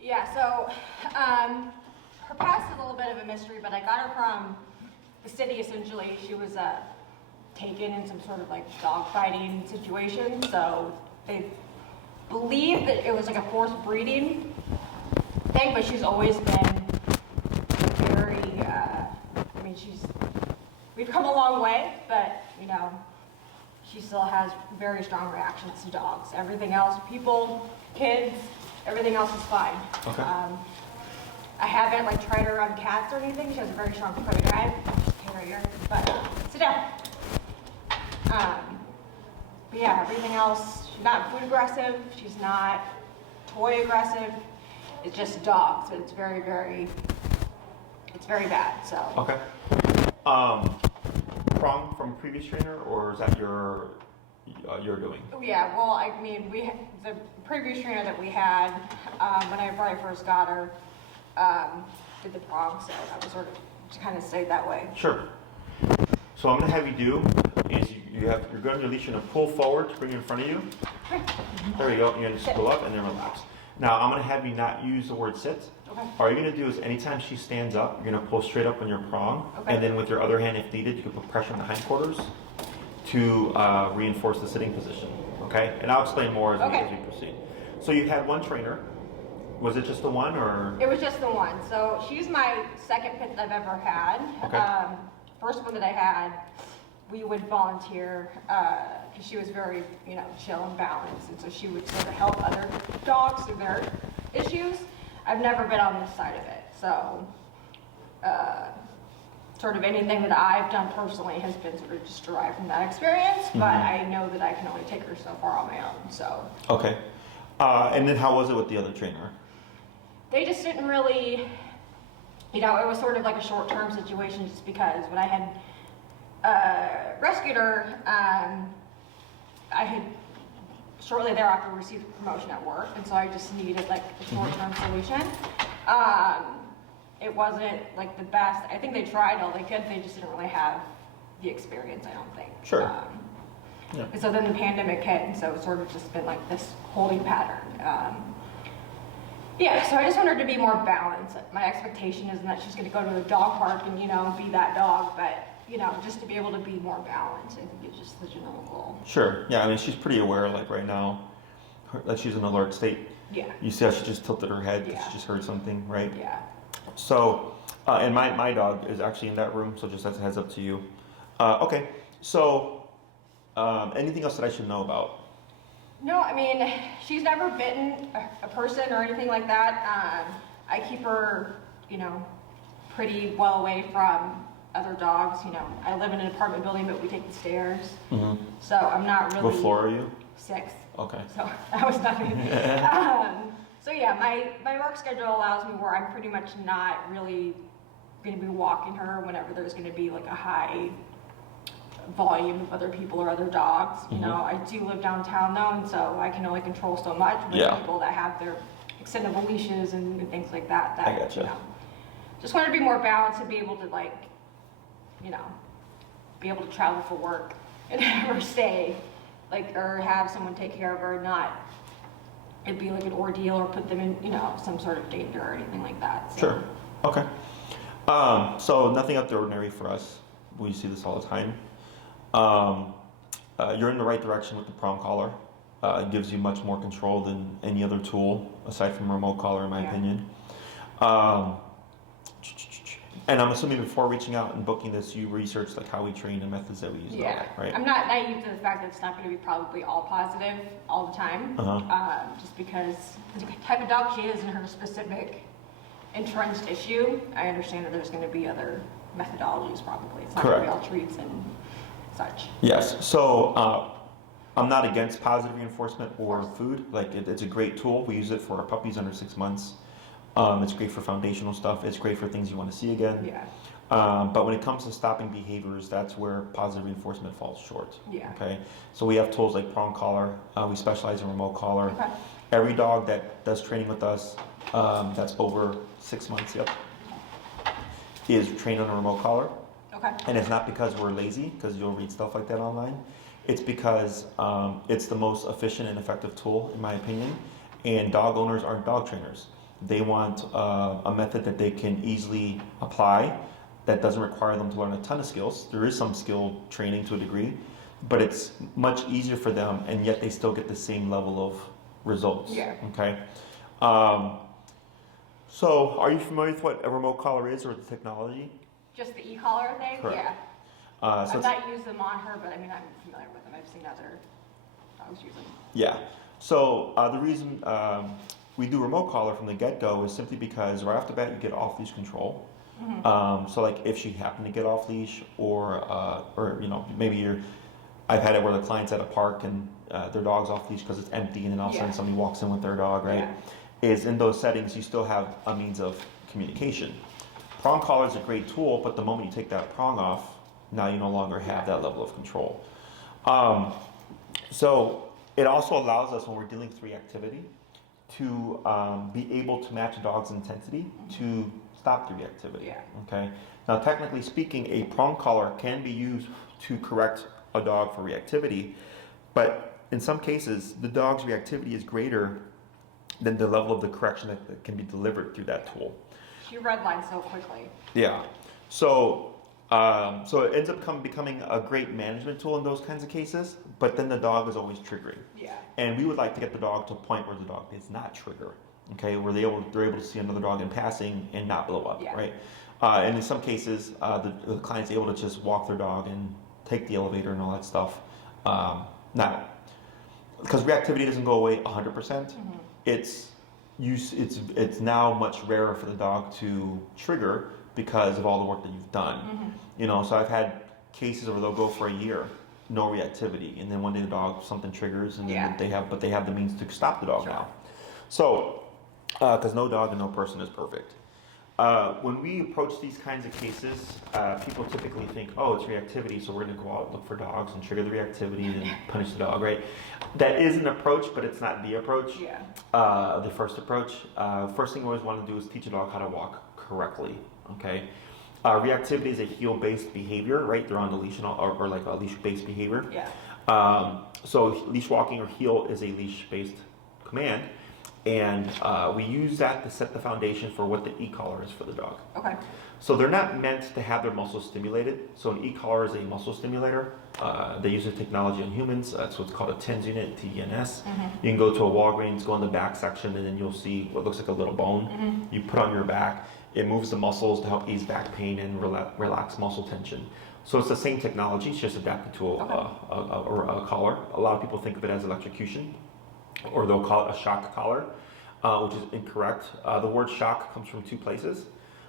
Yeah, so her past is a little bit of a mystery, but I got her from the city essentially. She was taken in some sort of like dog fighting situation. So they believe that it was like a forced breeding thing, but she's always been very, we've come a long way, but she still has very strong reactions to dogs. Everything else, people, kids, everything else is fine. Okay. I haven't tried her on cats or anything. She has a very strong prey drive. She's a terrier, but sit down. But yeah, everything else, she's not food aggressive. She's not toy aggressive. It's just dogs, but it's very bad. So. Okay. Prong from previous trainer, or is that your doing? Yeah, well, I mean, the previous trainer that we had when I first got her did the Prong, so I was sort of to kind of stay that way. Sure. So I'm gonna have you do is you're good on your leash. You're gonna pull forward to bring it in front of you. Okay. There you go. You're gonna just go up and then relax. Now I'm gonna have you not use the word sit. Okay. All you're gonna do is anytime she stands up, you're gonna pull straight up on your prong, Okay. and then with your other hand, if needed, you can put pressure on the hindquarters to reinforce the sitting position. Okay, and I'll explain more as we proceed. So you had one trainer. Was it just the one, or? It was just the one. So she's my second pit that I've ever had. Okay. First one that I had, we would volunteer because she was very, chill and balanced, and so she would sort of help other dogs through their issues. I've never been on this side of it, so sort of anything that I've done personally has been sort of just derived from that experience. Mm-hmm. But I know that I can only take her so far on my own. So. Okay. And then how was it with the other trainer? They just didn't really, it was sort of like a short-term situation just because when I had rescued her, I had shortly thereafter received a promotion at work, and so I just needed a short-term solution. It wasn't the best. I think they tried all they could, they just didn't really have the experience, I don't think. Sure. Yeah. And so then the pandemic hit, and so it's sort of just been this holding pattern. Yeah, so I just want her to be more balanced. My expectation isn't that she's going to go to a dog park and, be that dog, but, just to be able to be more balanced, I think it's just the general goal. Sure. Yeah, I mean, she's pretty aware, right now, that she's in an alert state. Yeah. You see how she just tilted her head because Yeah. she just heard something, right? Yeah. So, and my dog is actually in that room, so just as a heads up to you. Okay, so anything else that I should know about? No, I mean, she's never bitten a person or anything like that. I keep her, pretty well away from other dogs. I live in an apartment building, but we take the stairs. Mm-hmm. So I'm not really... What floor are you? 6th. Okay. So that was nothing. So yeah, my work schedule allows me where I'm pretty much not really going to be walking her whenever there's going to be a high volume of other people or other dogs. Mm-hmm. I do live downtown though, and so I can only control so much with people that have their extendable leashes and things like that. I gotcha. Just want to be more balanced and be able to be able to travel for work and have her stay, or have someone take care of her, not it'd be an ordeal or put them in, some sort of danger or anything like that. So. Sure. Okay. So nothing out of the ordinary for us. We see this all the time. You're in the right direction with the prong collar. It gives you much more control than any other tool aside from a remote collar, in my opinion. And I'm assuming before reaching out and booking this, you researched how we train and methods that we use. Yeah, right? I'm not naive to the fact that it's not going to be probably all positive all the time. Just because the type of dog she is and her specific entrenched issue, I understand that there's going to be other methodologies probably. It's not going to be all treats and such. Yes. So I'm not against positive reinforcement or food. It's a great tool. We use it for our puppies under 6 months. It's great for foundational stuff. It's great for things you want to see again. Yeah. But when it comes to stopping behaviors, that's where positive reinforcement falls short. Yeah. Okay. So we have tools like prong collar. We specialize in remote collar. Okay. Every dog that does training with us, that's over 6 months, is trained on a remote collar. Okay. And it's not because we're lazy, because you'll read stuff like that online. It's because it's the most efficient and effective tool, in my opinion. And dog owners aren't dog trainers. They want a method that they can easily apply that doesn't require them to learn a ton of skills. There is some skill training to a degree, but it's much easier for them, and yet they still get the same level of results. Yeah. Okay. So, are you familiar with what a remote collar is or the technology? Just the e-collar thing? Correct. Yeah. So I've not used them on her, but I mean, I'm familiar with them. I've seen other dogs use them. yeah. So the reason we do remote collar from the get-go is simply because right off the bat you get off-leash control. So like if she happened to get off leash, or maybe I've had it where the client's at a park and their dog's off leash because it's empty, and then all of a sudden somebody walks in with their dog, right? Yeah. Is in those settings you still have a means of communication. Prong collar is a great tool, but the moment you take that prong off, now you no longer have that level of control. So it also allows us, when we're dealing with reactivity, to be able to match a dog's intensity to stop the reactivity. Yeah. Okay. Now, technically speaking, a prong collar can be used to correct a dog for reactivity, but in some cases, the dog's reactivity is greater than the level of the correction that can be delivered through that tool. She redlined so quickly. Yeah. So it ends up becoming a great management tool in those kinds of cases, but then the dog is always triggering. Yeah. And we would like to get the dog to a point where the dog is not trigger, okay, where they're able to see another dog in passing and not blow up, right? And in some cases, the client's able to just walk their dog and take the elevator and all that stuff. Now, because reactivity doesn't go away 100%, it's now much rarer for the dog to trigger because of all the work that you've done. So I've had cases where they'll go for a year, no reactivity, and then one day the dog, something triggers, and then they have the means to stop the dog now. So, because no dog and no person is perfect. When we approach these kinds of cases, people typically think, oh, it's reactivity, so we're going to go out and look for dogs and trigger the reactivity and punish the dog, right? That is an approach, but it's not the approach. Yeah. The first approach. First thing we always want to do is teach a dog how to walk correctly, okay? Reactivity is a heel-based behavior, right? They're on the leash or like a leash-based behavior. Yeah. So leash walking or heel is a leash-based command. And we use that to set the foundation for what the e-collar is for the dog. Okay. So they're not meant to have their muscles stimulated. So an e-collar is a muscle stimulator. They use the technology on humans. That's what's called a TENS unit, TENS. You can go to a Walgreens, go in the back section, and then you'll see what looks like a little bone. You put on your back. It moves the muscles to help ease back pain and relax muscle tension. So it's the same technology, it's just adapted to a collar. A lot of people think of it as electrocution, or they'll call it a shock collar, which is incorrect. The word shock comes from two places.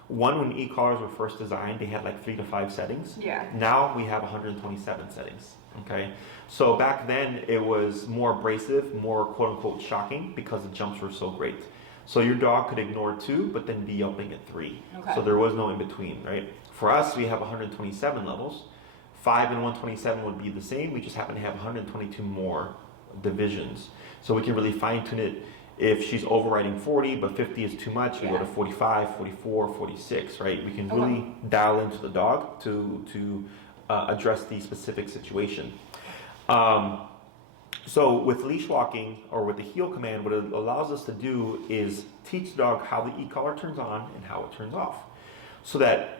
One, when e-collars were first designed, they had like 3 to 5 settings. Yeah. Now we have 127 settings. Okay. So back then it was more abrasive, more quote unquote shocking, because the jumps were so great. So your dog could ignore 2, but then be upping at 3. Okay. So there was no in between, right? For us, we have 127 levels. 5 and 127 would be the same. We just happen to have 122 more divisions. So we can really fine tune it. If she's overriding 40, but 50 is too much, we go to 45, 44, 46, right? We can really dial into the dog to address the specific situation. So with leash walking or with the heel command, what it allows us to do is teach the dog how the e-collar turns on and how it turns off. So that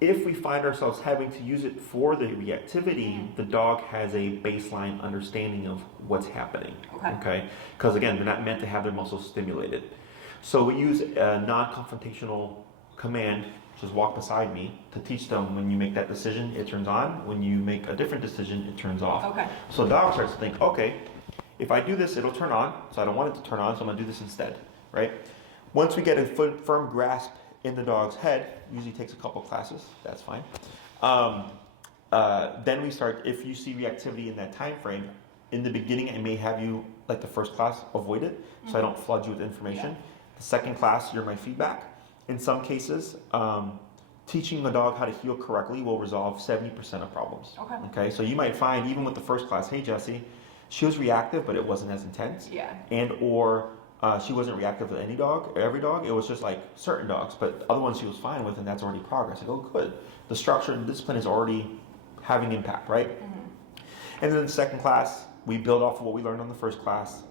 if we find ourselves having to use it for the reactivity, the dog has a baseline understanding of what's happening. Okay? Because again, they're not meant to have their muscles stimulated. So we use a non-confrontational command, just walk beside me, to teach them when you make that decision, it turns on. When you make a different decision, it turns off. Okay. So the dog starts to think, okay, if I do this, it'll turn on. So I don't want it to turn on, so I'm going to do this instead, right? Once we get a firm grasp in the dog's head, usually takes a couple classes, that's fine. Then we start, if you see reactivity in that time frame, in the beginning I may have you, like the first class, avoid it, so I don't flood you with information. The second class, you're my feedback. In some cases, teaching a dog how to heel correctly will resolve 70% of problems. Okay, so you might find, even with the first class, hey Jesse, she was reactive, but it wasn't as intense. And or she wasn't reactive with any dog, every dog. It was just like certain dogs, but other ones she was fine with, and that's already progress. I go, good. The structure and discipline is already having impact, right? And then the second class, we build off of what we learned on the first class,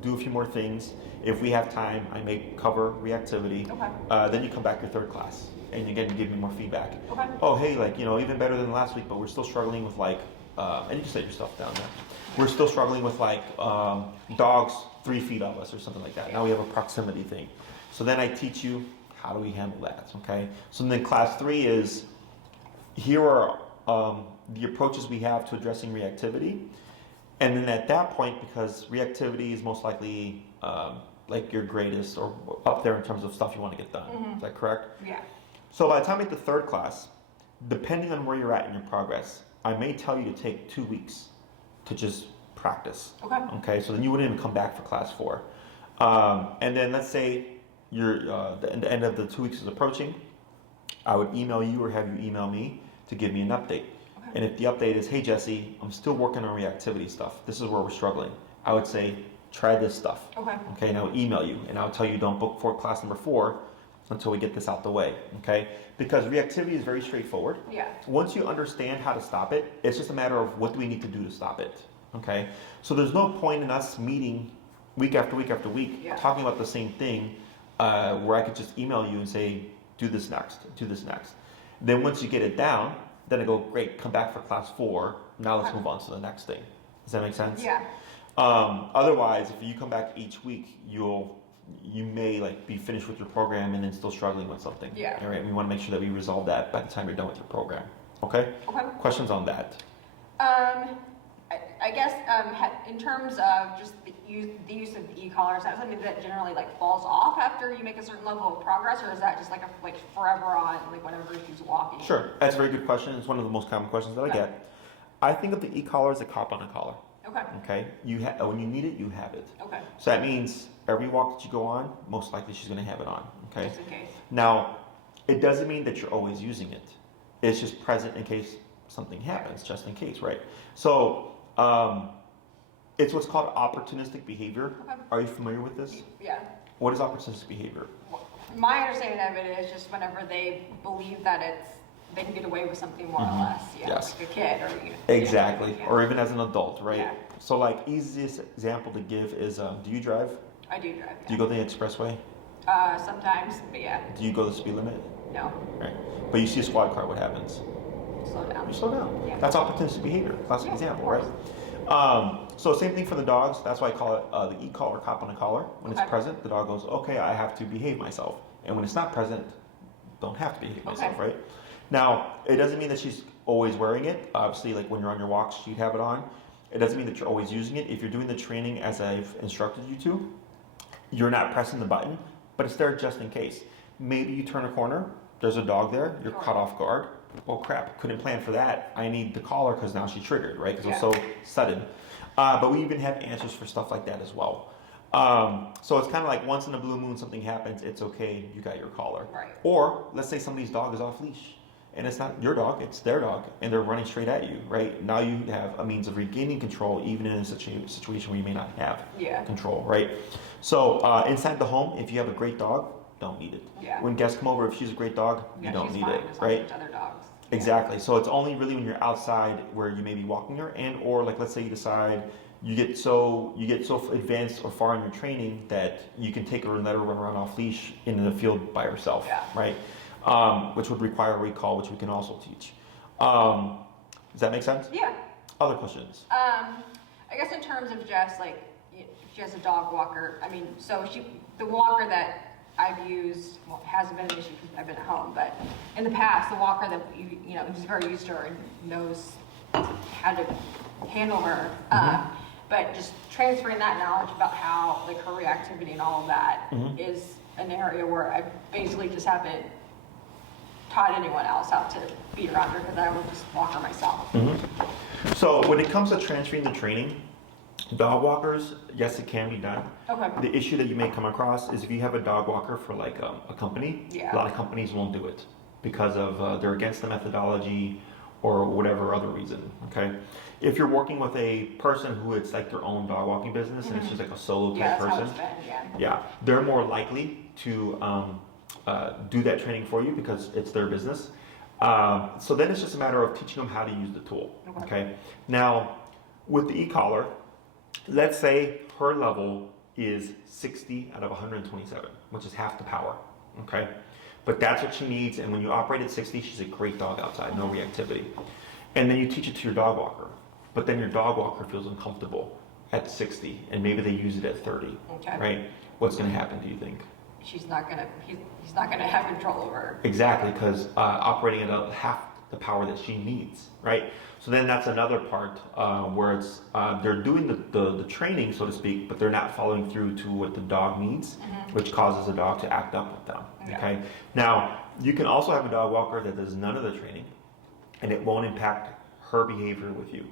do a few more things. If we have time, I may cover reactivity. Okay. Then you come back your third class, and again, you give me more feedback. Okay. Oh, hey, like, even better than last week, but we're still struggling with like, and you can set your stuff down there. We're still struggling with like dogs 3 feet of us or something like that. Now we have a proximity thing. So then I teach you how do we handle that, okay? So then class 3 is, here are the approaches we have to addressing reactivity. And then at that point, because reactivity is most likely like your greatest or up there in terms of stuff you want to get done. Is that correct? Yeah. So by the time I get to third class, depending on where you're at in your progress, I may tell you to take 2 weeks to just practice. Okay. Okay, so then you wouldn't even come back for class 4. And then let's say you're the end of the 2 weeks is approaching, I would email you or have you email me to give me an update. And if the update is, hey Jesse, I'm still working on reactivity stuff. This is where we're struggling. I would say, try this stuff. Okay. Okay, and I would email you and I would tell you don't book for class number 4 until we get this out the way. Okay? Because reactivity is very straightforward. Yeah. Once you understand how to stop it, it's just a matter of what do we need to do to stop it. Okay? So there's no point in us meeting week after week after week talking about the same thing where I could just email you and say, do this next, do this next. Then once you get it down, then I go, great, come back for class 4. Now let's move on to the next thing. Does that make sense? Yeah. Otherwise, if you come back each week, you may like be finished with your program and then still struggling with something. Yeah. All right. We want to make sure that we resolve that by the time you're done with your program. Okay. Okay. Questions on that? I guess in terms of just the use of the e-collar, is that something that generally like falls off after you make a certain level of progress, or is that just like forever on, like whenever she's walking? Sure, that's a very good question. It's one of the most common questions that I get. I think of the e-collar as a cop on a collar. Okay. Okay. When you need it, you have it. Okay. So that means every walk that you go on, most likely she's going to have it on. Okay. Just in case. Now, it doesn't mean that you're always using it. It's just present in case something happens, just in case, right? So it's what's called opportunistic behavior. Okay. Are you familiar with this? Yeah. What is opportunistic behavior? My understanding of it is just whenever they believe that they can get away with something more or less. Yeah. Yes. Like a kid or Exactly. Yeah. Or even as an adult, right? Yeah. So like easiest example to give is, do you drive? I do drive. Do you go to the expressway? Sometimes, but yeah. Do you go the speed limit? No. Right. But you see a squad car, what happens? Slow down. You slow down. Yeah. That's opportunistic behavior. Classic Yeah, example, of right? So same thing for the dogs. That's why I call it the e-collar, cop on a collar. When it's present, the dog goes, okay, I have to behave myself. And when it's not present, don't have to behave myself, right? Now, it doesn't mean that she's always wearing it. Obviously, like when you're on your walks, she'd have it on. It doesn't mean that you're always using it. If you're doing the training as I've instructed you to, you're not pressing the button, but it's there just in case. Maybe you turn a corner, there's a dog there, you're caught off guard. Oh crap, couldn't plan for that. I need the collar because now she's triggered, right? Because it was so sudden. But we even have answers for stuff like that as well. So it's kind of like once in a blue moon something happens, it's okay, you got your collar. Right. Or let's say somebody's dog is off leash and it's not your dog, it's their dog, and they're running straight at you, right? Now you have a means of regaining control even in a situation where you may not have control, right? So inside the home, if you have a great dog, don't need it. Yeah. When guests come over, if she's a great dog, you don't need it, right? Other dogs. Exactly. So it's only really when you're outside where you may be walking her, and or like let's say you decide you get so advanced or far in your training that you can take her and let her run around off leash in the field by herself, right? Which would require a recall, which we can also teach. Does that make sense? Yeah. Other questions? I guess in terms of just like she has a dog walker. I mean, so the walker that I've used hasn't been an issue because I've been at home, but in the past, the walker that who's very used to her and knows how to handle her. But just transferring that knowledge about how like her reactivity and all of that is an area where I basically just haven't taught anyone else how to beat around her because I will just walk her myself. So when it comes to transferring the training, dog walkers, yes, it can be done. Okay. The issue that you may come across is if you have a dog walker for like a company, a lot of companies won't do it because of they're against the methodology or whatever other reason, okay? If you're working with a person who it's like their own dog walking business and it's just like a solo type person, they're more likely to do that training for you because it's their business. So then it's just a matter of teaching them how to use the tool, okay? Now, With the e-collar, let's say her level is 60 out of 127, which is half the power, okay? But that's what she needs, and when you operate at 60, she's a great dog outside, no reactivity. And then you teach it to your dog walker, but then your dog walker feels uncomfortable at 60, and maybe they use it at 30, Okay. right? What's gonna happen, do you think? He's not gonna have control over her. Exactly, because operating at half the power that she needs, right? So then that's another part where it's they're doing the training, so to speak, but they're not following through to what the dog needs, which causes the dog to act up with them. Yeah. Okay. Now you can also have a dog walker that does none of the training, and it won't impact her behavior with you.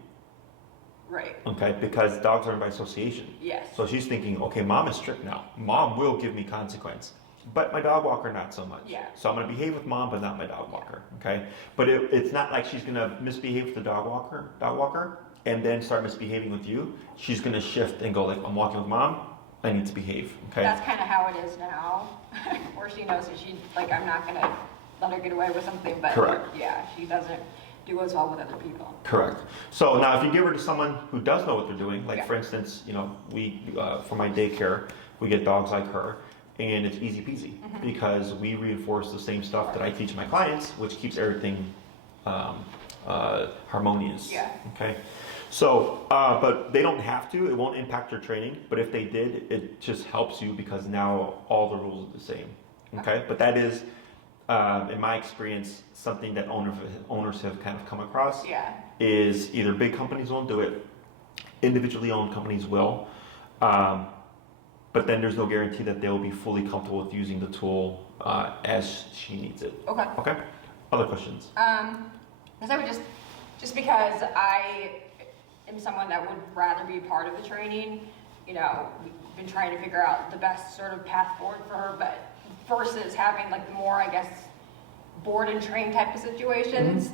Right. Okay, because dogs learn by association. Yes. So she's thinking, okay, mom is strict now. Mom will give me consequence. But my dog walker, not so much. Yeah. So I'm going to behave with mom, but not my dog walker. Okay. But it's not like she's going to misbehave with the dog walker, and then start misbehaving with you. She's going to shift and go like, I'm walking with mom. I need to behave. Okay. That's kind of how it is now, where she knows that I'm not gonna let her get away with something, but Correct. yeah, she doesn't do as well with other people. Correct. So now, if you give her to someone who does know what they're doing, like Yeah. for instance, we for my daycare, we get dogs like her, and it's easy peasy because we reinforce the same stuff that I teach my clients, which keeps everything harmonious. Yeah. Okay. So, but they don't have to. It won't impact your training. But if they did, it just helps you because now all the rules are the same. Okay. But that is, in my experience, something that owners have kind of come across. Yeah. Is either big companies won't do it, individually owned companies will, but then there's no guarantee that they'll be fully comfortable with using the tool as she needs it. Okay. Okay. Other questions? Because I would just because I am someone that would rather be part of the training, we've been trying to figure out the best sort of path forward for her, but versus having like the more, I guess, board and train type of situations,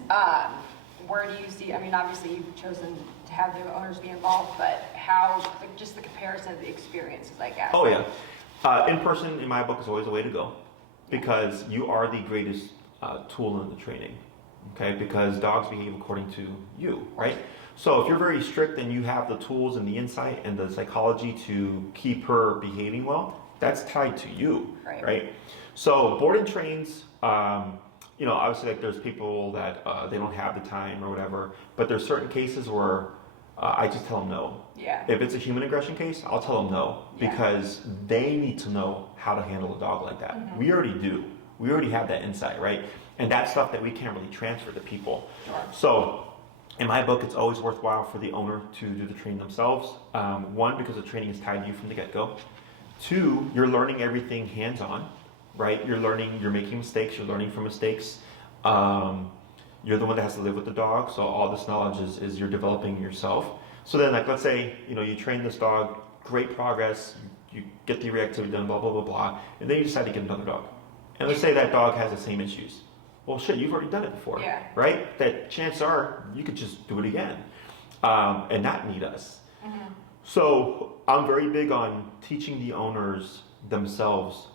where do you see, obviously you've chosen to have the owners be involved, but how, like, just the comparison of the experiences, I guess. Oh yeah. In person, in my book, is always a way to go because you are the greatest tool in the training. Okay, because dogs behave according to you, right? So if you're very strict and you have the tools and the insight and the psychology to keep her behaving well, that's tied to you, right? So board and trains, obviously like there's people that they don't have the time or whatever, but there's certain cases where I just tell them no. Yeah. If it's a human aggression case, I'll tell them no Yeah. because they need to know how to handle a dog like that. We already do. We already have that insight, right? And that's stuff that we can't really transfer to people. Sure. So in my book, it's always worthwhile for the owner to do the training themselves. One, because the training is tied to you from the get-go. Two, you're learning everything hands-on, right? You're making mistakes, you're learning from mistakes. You're the one that has to live with the dog, so all this knowledge is you're developing yourself. So then, like, let's say, you train this dog, great progress, you get the reactivity done, blah, blah, blah, blah, and then you decide to get another dog. And let's say that dog has the same issues. Well, shit, you've already done it before, Yeah. right? That chances are you could just do it again and not need us. So I'm very big on teaching the owners themselves,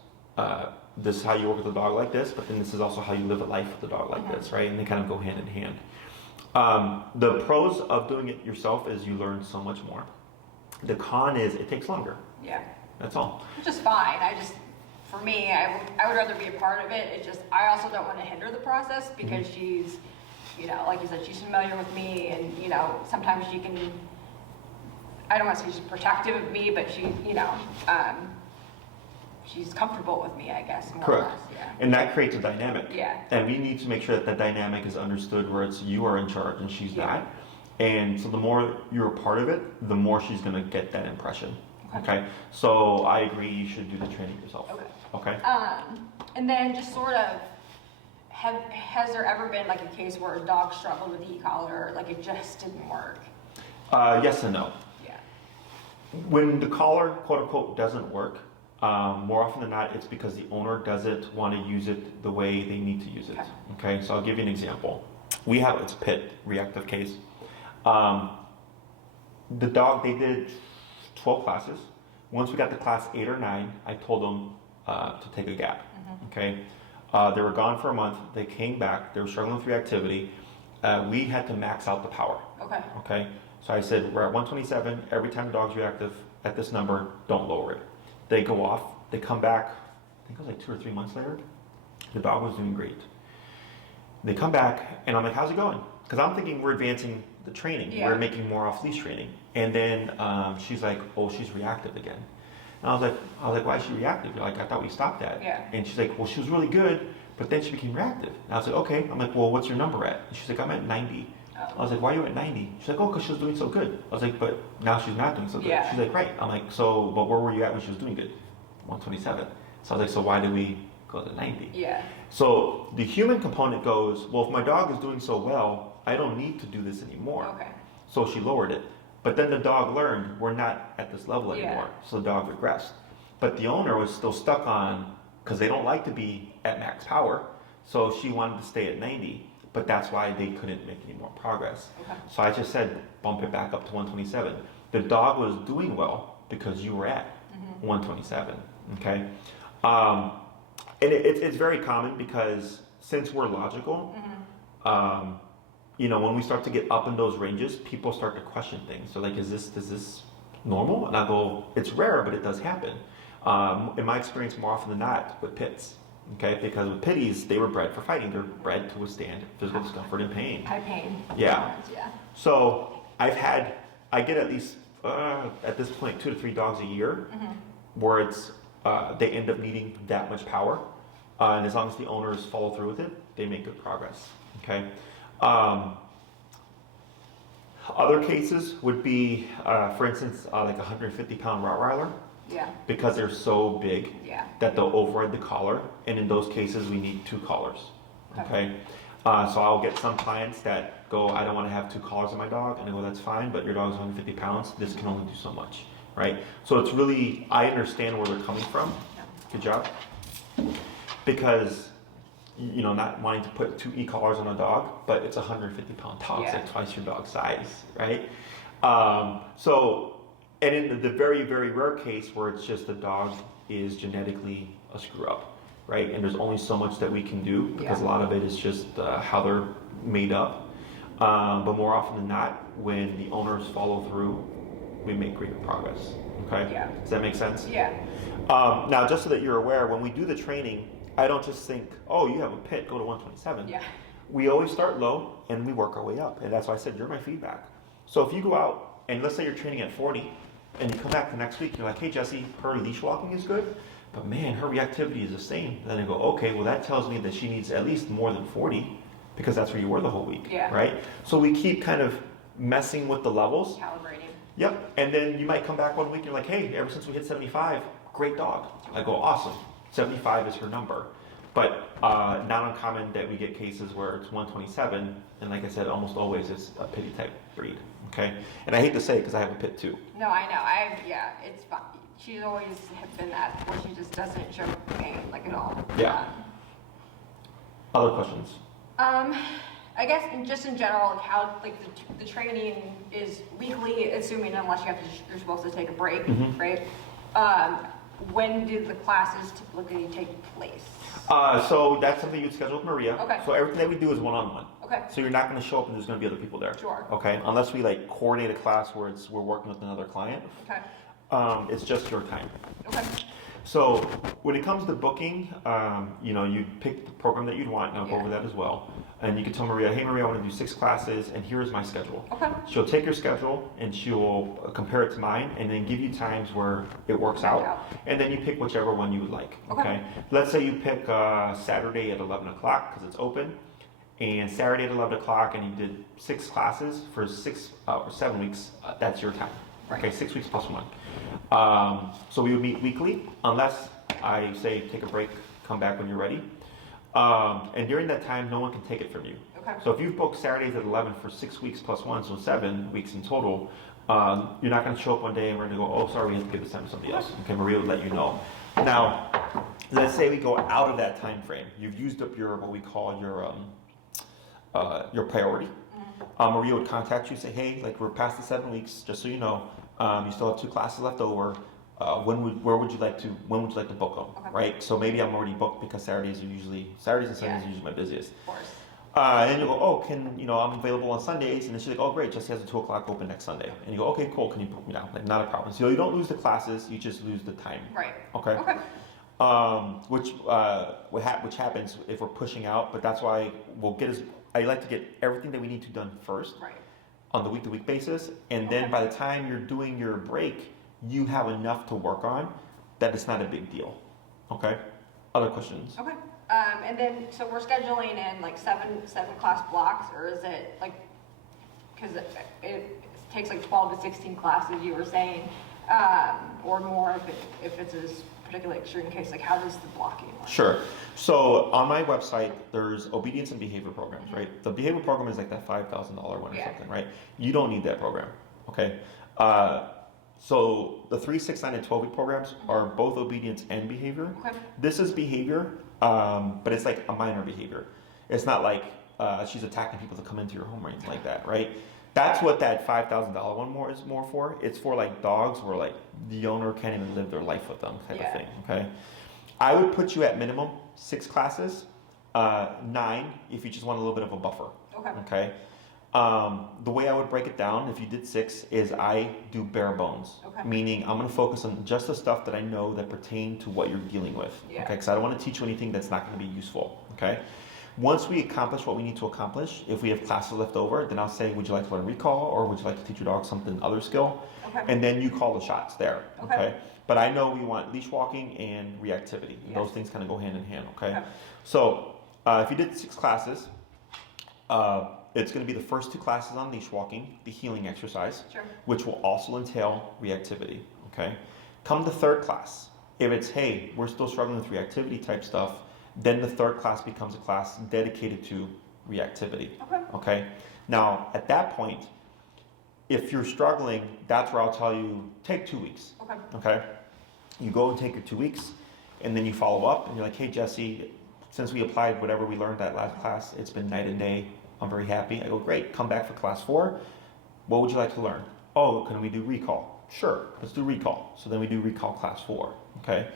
this is how you work with a dog like this, but then this is also how you live a life with a dog like this, right? And they kind of go hand in hand. The pros of doing it yourself is you learn so much more. The con is it takes longer. Yeah. That's all. Which is fine. For me, I would rather be a part of it. I also don't want to hinder the process because she's, like you said, she's familiar with me, and sometimes she can. I don't want to say she's protective of me, but she's comfortable with me, I guess. More Correct. Or less, yeah. And that creates a dynamic. Yeah. And we need to make sure that that dynamic is understood where it's you are in charge and she's Yeah. not. And so the more you're a part of it, the more she's going to get that impression. Okay. So I agree you should do the training yourself. Okay. And then just sort of, has there ever been like a case where a dog struggled with the e-collar, like it just didn't work? Yes and no. Yeah. When the collar, quote unquote, doesn't work, more often than not, it's because the owner doesn't want to use it the way they need to use it. Okay, so I'll give you an example. It's a pit reactive case. The dog, they did 12 classes. Once we got to class 8 or 9, I told them to take a gap. Okay, they were gone for a month. They came back. They were struggling with reactivity. We had to max out the power. Okay. Okay. So I said, we're at 127. Every time the dog's reactive at this number, don't lower it. They go off. They come back. I think it was like 2 or 3 months later. The dog was doing great. They come back, and I'm like, how's it going? Because I'm thinking we're advancing the training. Yeah. We're making more off-leash training. And then she's like, oh, she's reactive again. And I was like, why is she reactive? Like, I thought we stopped that. Yeah. And she's like, well, she was really good, but then she became reactive. And I was like, okay. I'm like, well, what's your number at? And she's like, I'm at 90. Oh. I was like, why are you at 90? She's like, oh, because she was doing so good. I was like, but now she's not doing so good. Yeah. She's like, right. I'm like, so, but where were you at when she was doing good? 127. So I was like, so why did we go to 90? Yeah. So the human component goes, well, if my dog is doing so well, I don't need to do this anymore. Okay. So she lowered it. But then the dog learned we're not at this level anymore. Yeah. So the dog regressed. But the owner was still stuck on, because they don't like to be at max power. So she wanted to stay at 90. But that's why they couldn't make any more progress. Okay. So I just said, bump it back up to 127. The dog was doing well because you were at 127. Okay. And it's very common because since we're logical, you know, when we start to get up in those ranges, people start to question things. So like, is this normal? And I go, it's rare, but it does happen. In my experience, more often than not, with pits. Okay, because with pitties, they were bred for fighting. They're bred to withstand physical discomfort and pain. High pain. Yeah. Yeah. So I get at least at this point 2 to 3 dogs a year, where it's they end up needing that much power, and as long as the owners follow through with it, they make good progress. Okay. Other cases would be, for instance, like a 150-pound Rottweiler. Yeah. Because they're so big Yeah. that they'll override the collar, and in those cases we need 2 collars. Okay. Okay, so I'll get some clients that go, I don't want to have 2 collars on my dog, and I go, that's fine, but your dog's 150 pounds. This can only do so much, right? So it's really, I understand where they're coming from. Good job. Because you know, not wanting to put 2 e-collars on a dog, but it's a 150-pound dog. It's like twice your dog's size, right? And in the very, very rare case where it's just the dog is genetically a screw up, right? And there's only so much that we can do because a lot of it is just how they're made up. But more often than not, when the owners follow through, we make greater progress, okay? Yeah. Does that make sense? Yeah. Now, just so that you're aware, when we do the training, I don't just think, oh, you have a pit, go to 127. Yeah. We always start low and we work our way up. And that's why I said, you're my feedback. So if you go out and let's say you're training at 40, and you come back the next week, you're like, hey, Jessie, her leash walking is good, but man, her reactivity is the same. Then I go, okay, well, that tells me that she needs at least more than 40 because that's where you were the whole week, right? So we keep kind of messing with the levels. Calibrating. Yep, and then you might come back one week and you're like, hey, ever since we hit 75, great dog. I go, awesome, 75 is her number. But not uncommon that we get cases where it's 127, and like I said, almost always it's a pitty type breed, okay? And I hate to say it because I have a pit too. No, I know. It's fine. She's always been that, where she just doesn't show pain, like, at all. Yeah. Other questions? I guess just in general, like how like the training is weekly, assuming unless you're supposed to take a break, right? When do the classes typically take place? So that's something you'd schedule with Maria. Okay. So everything that we do is one-on-one. Okay. So you're not going to show up and there's going to be other people there. Sure. Okay. Unless we like coordinate a class where we're working with another client. Okay. It's just your time. Okay. So when it comes to booking, you know, you pick the program that you'd want, and I'll go over that as well. And you can tell Maria, hey Maria, I want to do 6 classes, and here is my schedule. Okay. She'll take your schedule and she will compare it to mine, and then give you times where it works out, and then you pick whichever one you would like. Okay. Let's say you pick Saturday at 11 o'clock because it's open, and Saturday at 11 o'clock, and you did 6 classes for 7 weeks. That's your time. Right. Okay, 6 weeks plus 1. So we would meet weekly, unless I say take a break, come back when you're ready. And during that time, no one can take it from you. Okay. So if you've booked Saturdays at 11 for 6 weeks plus 1, so 7 weeks in total, you're not going to show up one day and we're going to go, oh, sorry, we have to give this time to somebody else. Okay, Maria will let you know. Now, let's say we go out of that time frame. You've used up your, what we call your priority. Maria would contact you, say, hey, like we're past the 7 weeks, just so you know, you still have 2 classes left over. When would you like to book them? Okay. Right? So maybe I'm already booked because Saturdays and Sundays are usually my busiest. Of course. And you go, oh, I'm available on Sundays. And then she's like, oh, great, Jesse has a 2 o'clock open next Sunday. And you go, okay, cool, can you book me now? Like, not a problem. So you don't lose the classes, you just lose the time. Right. Okay? Okay. Which happens if we're pushing out, but that's why I like to get everything that we need to done first. Right. On the week-to-week basis. And then by the time you're doing your break, you have enough to work on that it's not a big deal. Okay? Other questions? Okay. And then, so we're scheduling in like seven class blocks, or is it like, because it takes like 12 to 16 classes, you were saying, or more if it's a particularly extreme case, like how does the blocking work? Sure. So on my website, there's obedience and behavior programs, right? The behavior program is like that $5,000 one or something, right? You don't need that program, okay? So the 3, 6, 9, and 12-week programs are both obedience and behavior. Okay. This is behavior, but it's like a minor behavior. It's not like she's attacking people to come into your home or anything like that, right? That's what that $5,000 one is more for. It's for like dogs where like the owner can't even live their life with them type of thing, okay? I would put you at minimum 6 classes, 9 if you just want a little bit of a buffer, okay? The way I would break it down, if you did 6, is I do bare bones, meaning I'm going to focus on just the stuff that I know that pertain to what you're dealing with, okay? Because I don't want to teach you anything that's not going to be useful, okay? Once we accomplish what we need to accomplish, if we have classes left over, then I'll say, would you like to learn recall, or would you like to teach your dog something other skill? And then you call the shots there, okay? But I know we want leash walking and reactivity. And those things kind of go hand in hand, okay? So if you did 6 classes, it's going to be the first 2 classes on leash walking, the healing exercise, which will also entail reactivity, okay? Come the 3rd class. If it's, hey, we're still struggling with reactivity type stuff, then the 3rd class becomes a class dedicated to reactivity, okay? Now, at that point, if you're struggling, that's where I'll tell you, take 2 weeks, okay? You go and take your 2 weeks, and then you follow up, and you're like, hey, Jesse, since we applied whatever we learned that last class, it's been night and day. I'm very happy. I go, great, come back for class 4. What would you like to learn? Oh, can we do recall? Sure, let's do recall. So then we do recall class 4, okay?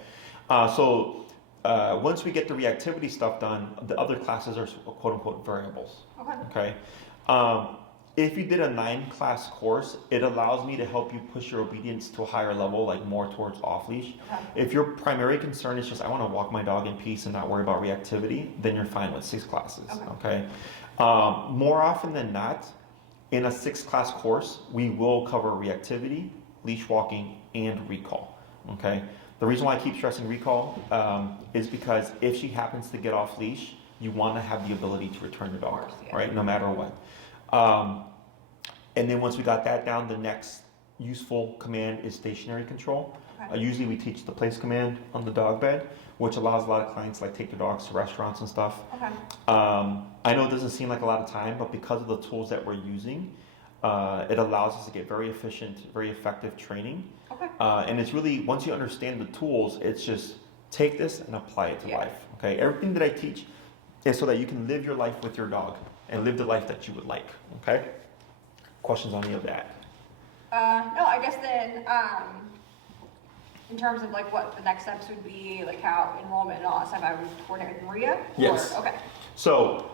Once we get the reactivity stuff done, the other classes are quote unquote variables, okay? If you did a 9-class course, it allows me to help you push your obedience to a higher level, like more towards off-leash. If your primary concern is just, I want to walk my dog in peace and not worry about reactivity, then you're fine with 6 classes, okay? More often than not, in a 6-class course, we will cover reactivity, leash walking, and recall, okay? The reason why I keep stressing recall is because if she happens to get off leash, you want to have the ability to return your dog, right? No matter what. And then once we got that down, the next useful command is stationary control. Usually we teach the place command on the dog bed, which allows a lot of clients like take their dogs to restaurants and stuff. I know it doesn't seem like a lot of time, but because of the tools that we're using, it allows us to get very efficient, very effective training. And it's really, once you understand the tools, it's just take this and apply it to life. Okay, everything that I teach is so that you can live your life with your dog and live the life that you would like. Okay? Questions on any of that? No, I guess then, in terms of like what the next steps would be, like how enrollment and all that stuff, I would coordinate with Maria? Yes. Okay. So,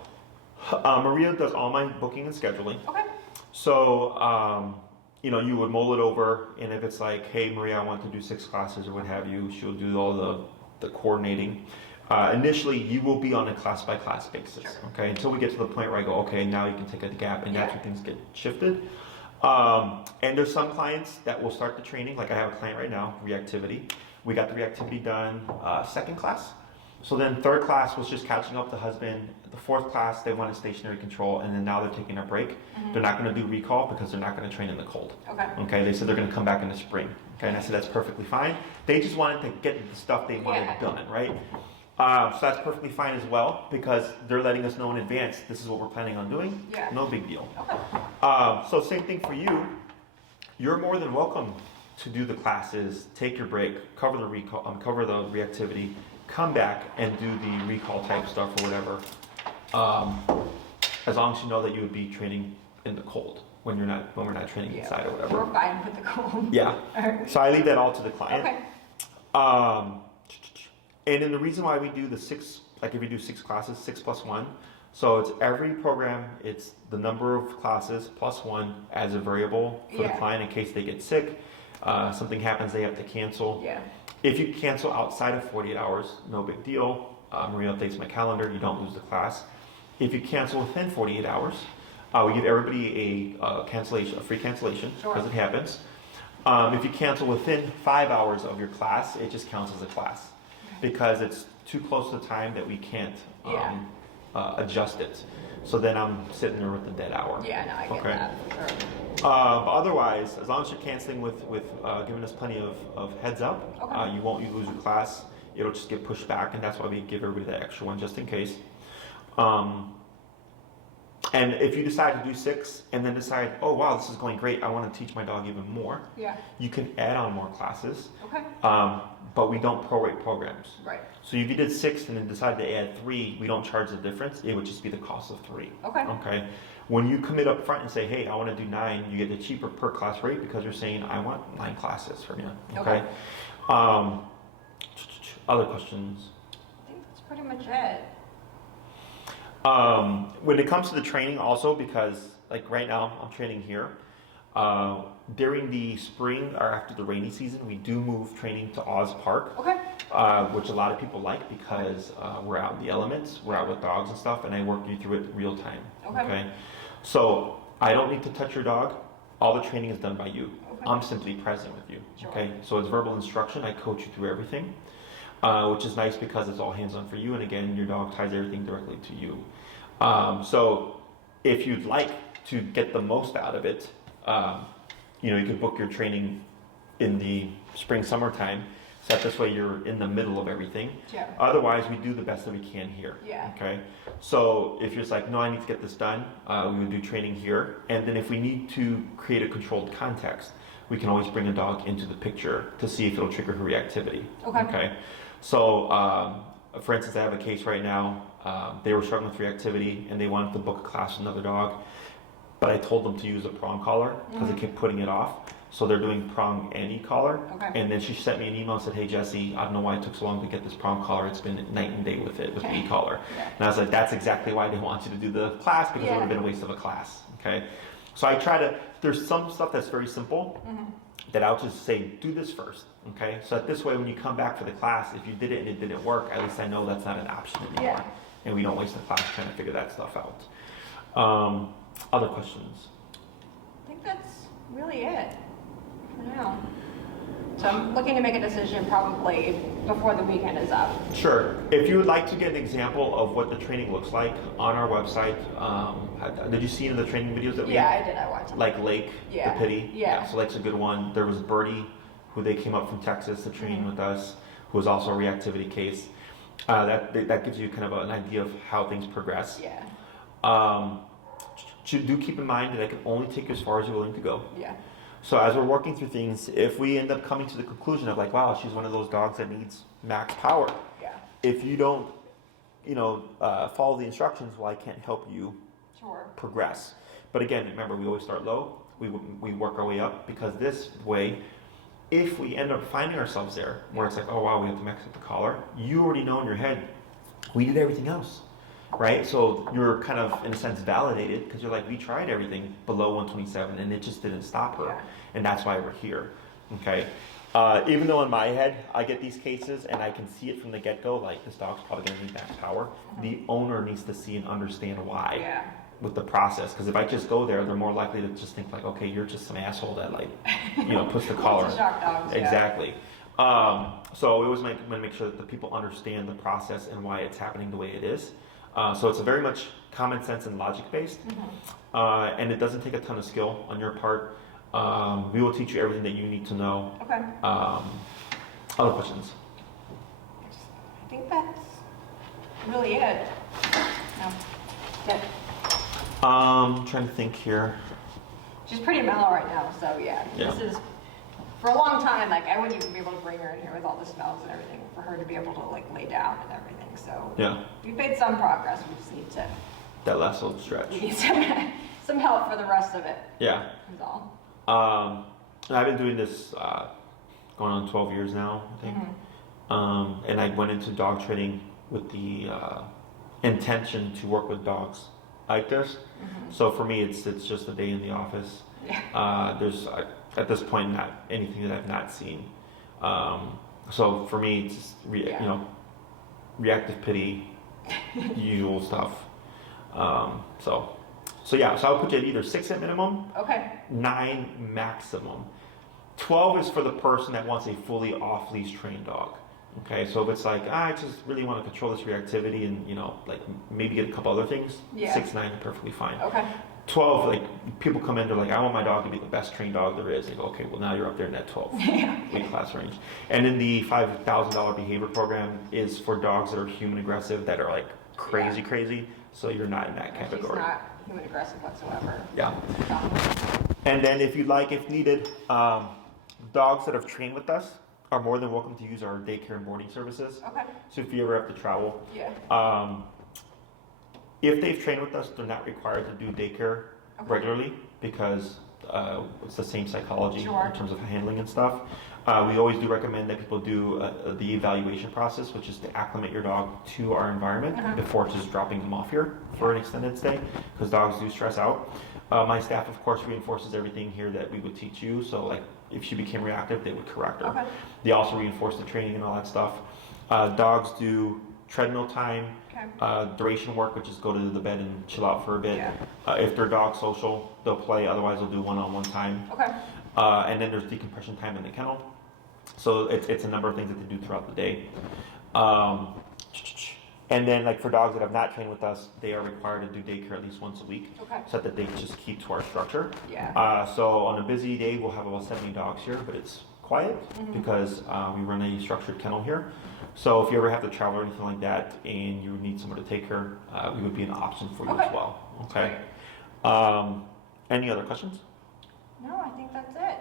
Maria does all my booking and scheduling. Okay. So, you would mull it over, and if it's like, hey, Maria, I want to do 6 classes or what have you, she'll do all the coordinating. Initially, you will be on a class-by-class basis, okay? Until we get to the point where I go, okay, now you can take a gap, and that's where things get shifted. And there's some clients that will start the training, like I have a client right now, reactivity. We got the reactivity done 2nd class. So then 3rd class was just catching up the husband. The 4th class, they wanted stationary control, and then now they're taking a break. They're not going to do recall because they're not going to train in the cold. Okay, they said they're going to come back in the spring. Okay, and I said that's perfectly fine. They just wanted to get the stuff they wanted done, right? So that's perfectly fine as well, because they're letting us know in advance, this is what we're planning on doing. No big deal. So same thing for you. You're more than welcome to do the classes, take your break, cover the recall, cover the reactivity, come back and do the recall type stuff or whatever. As long as you know that you would be training in the cold when we're not training inside or whatever. We're fine with the cold. Yeah. So I leave that all to the client. And then the reason why we do the 6, like if you do 6 classes, 6 plus 1, So it's every program, it's the number of classes plus one as a variable for the client in case they get sick, something happens, they have to cancel. Yeah. If you cancel outside of 48 hours, no big deal. Maria updates my calendar, you don't lose the class. If you cancel within 48 hours, we give everybody a cancellation, a free cancellation, because it happens. If you cancel within 5 hours of your class, it just counts as a class because it's too close to the time that we can't adjust it. So then I'm sitting there with the dead hour. Yeah, no, I get that for sure. But otherwise, as long as you're canceling with giving us plenty of heads up, you won't lose your class. It'll just get pushed back, and that's why we give everybody that extra one just in case. And if you decide to do 6 and then decide, oh wow, this is going great, I want to teach my dog even more, you can add on more classes. But we don't prorate programs. Right. So if you did 6 and then decided to add 3, we don't charge the difference. It would just be the cost of 3. Okay. When you commit up front and say, hey, I want to do 9, you get the cheaper per class rate because you're saying, I want 9 classes from you. Okay. Other questions? I think that's pretty much it. When it comes to the training also, because like right now I'm training here, during the spring or after the rainy season, we do move training to Oz Park, which a lot of people like because we're out in the elements, we're out with dogs and stuff, and I work you through it real time. Okay. So I don't need to touch your dog. All the training is done by you. I'm simply present with you. Okay. So it's verbal instruction. I coach you through everything. Which is nice because it's all hands-on for you, and again, your dog ties everything directly to you. So if you'd like to get the most out of it, you could book your training in the spring, summertime, so that this way you're in the middle of everything. Otherwise, we do the best that we can here. Okay. So if you're just like, no, I need to get this done, we would do training here, and then if we need to create a controlled context, we can always bring a dog into the picture to see if it'll trigger her reactivity. Okay. So, for instance, I have a case right now. They were struggling with reactivity and they wanted to book a class with another dog, but I told them to use a prong collar because they kept putting it off. So they're doing prong and e-collar. And then she sent me an email and said, hey Jesse, I don't know why it took so long to get this prong collar. It's been night and day with it, with the e-collar. And I was like, that's exactly why I didn't want you to do the class, because it would have been a waste of a class. Okay. So I try to, there's some stuff that's very simple that I'll just say, do this first. Okay, so that this way when you come back for the class, if you did it and it didn't work, at least I know that's not an option anymore. And we don't waste the class trying to figure that stuff out. Other questions? I think that's really it for now. So I'm looking to make a decision probably before the weekend is up. Sure. If you would like to get an example of what the training looks like on our website, did you see any of the training videos that we I did. I watched them. Like Lake, the Pity? So Lake's a good one. There was Birdie, who they came up from Texas to train with us, who was also a reactivity case. That gives you kind of an idea of how things progress. Do keep in mind that I can only take you as far as you're willing to go. So as we're working through things, if we end up coming to the conclusion of like, wow, she's one of those dogs that needs max power. If you don't, follow the instructions, well, I can't help you progress. But again, remember, we always start low. We work our way up, because this way, if we end up finding ourselves there, where it's like, oh wow, we have to max up the collar, you already know in your head, we did everything else, right? So you're kind of, in a sense, validated, because you're like, we tried everything below 127, and it just didn't stop her, and that's why we're here, okay? Even though in my head, I get these cases, and I can see it from the get-go, like, this dog's probably going to need max power, the owner needs to see and understand why. With the process, because if I just go there, they're more likely to just think like, okay, you're just some asshole that puts the collar. Shock dogs, exactly. So we always want to make sure that the people understand the process and why it's happening the way it is. So it's a very much common sense and logic based, and it doesn't take a ton of skill on your part. We will teach you everything that you need to know. Other questions? I think that's really it. No. Good. Trying to think here. She's pretty mellow right now, so this is, for a long time, like, I wouldn't even be able to bring her in here with all the smells and everything for her to be able to, like, lay down and everything, so. We've made some progress, we just need to. That last little stretch. We need some help for the rest of it. That's all. I've been doing this, going on 12 years now, I think. And I went into dog training with the intention to work with dogs like this. So for me, it's just a day in the office. There's at this point not anything that I've not seen. So for me, it's just you know, reactive pity, usual stuff. So yeah, so I'll put you at either 6 at minimum, 9 maximum. 12 is for the person that wants a fully off-leash trained dog. Okay, so if it's like, I just really want to control this reactivity and, you know, like maybe get a couple other things, 6, 9 is perfectly fine. 12, like people come in, they're like, I want my dog to be the best trained dog there is. They go, okay, well now you're up there in that 12 weight class range. And then the $5,000 behavior program is for dogs that are human aggressive, that are like crazy. So you're not in that category. She's not human aggressive whatsoever. Yeah. And then if you'd like, if needed, dogs that have trained with us are more than welcome to use our daycare and boarding services. So if you ever have to travel, if they've trained with us, they're not required to do daycare regularly because it's the same psychology in terms of handling and stuff. We always do recommend that people do the evaluation process, which is to acclimate your dog to our environment before just dropping them off here for an extended stay, because dogs do stress out. My staff, of course, reinforces everything here that we would teach you. So, like, if she became reactive, they would correct her. They also reinforce the training and all that stuff. Dogs do treadmill time, duration work, which is go to the bed and chill out for a bit. If they're dog social, they'll play. Otherwise, they'll do one-on-one time. And then there's decompression time in the kennel. So it's a number of things that they do throughout the day. And then, like, for dogs that have not trained with us, they are required to do daycare at least once a week, so that they just keep to our structure. So on a busy day, we'll have about 70 dogs here, but it's quiet because we run a structured kennel here. So if you ever have to travel or anything like that, and you need someone to take her, we would be an option for you as well. Okay. Any other questions? No, I think that's it.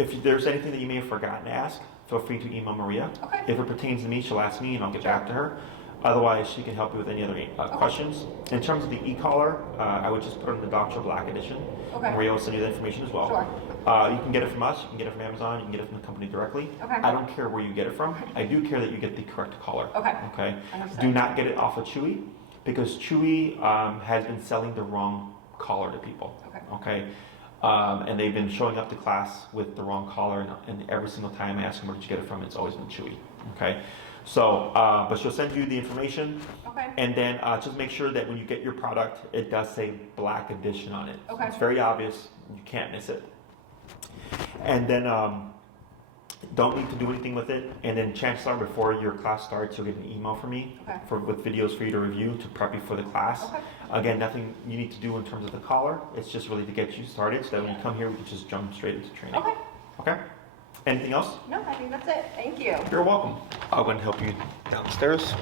If there's anything that you may have forgotten to ask, feel free to email Maria. If it pertains to me, she'll ask me and I'll get back to her. Otherwise, she can help you with any other questions. In terms of the e-collar, I would just put it in the Dr. Black edition. Maria will send you the information as well. You can get it from us, you can get it from Amazon, you can get it from the company directly. I don't care where you get it from. I do care that you get the correct collar. Okay. Do not get it off of Chewy, because Chewy has been selling the wrong collar to people. Okay. And they've been showing up to class with the wrong collar, and every single time I ask them where did you get it from, it's always been Chewy. Okay. So, but she'll send you the information, and then just make sure that when you get your product, it does say Black Edition on it. It's very obvious. You can't miss it. And then don't need to do anything with it. And then chances are, before your class starts, you'll get an email from me with videos for you to review to prep you for the class. Again, nothing you need to do in terms of the collar. It's just really to get you started, so that when you come here, we can just jump straight into training. Okay. Anything else? No, I think that's it. Thank you. You're welcome. I'll go and help you downstairs.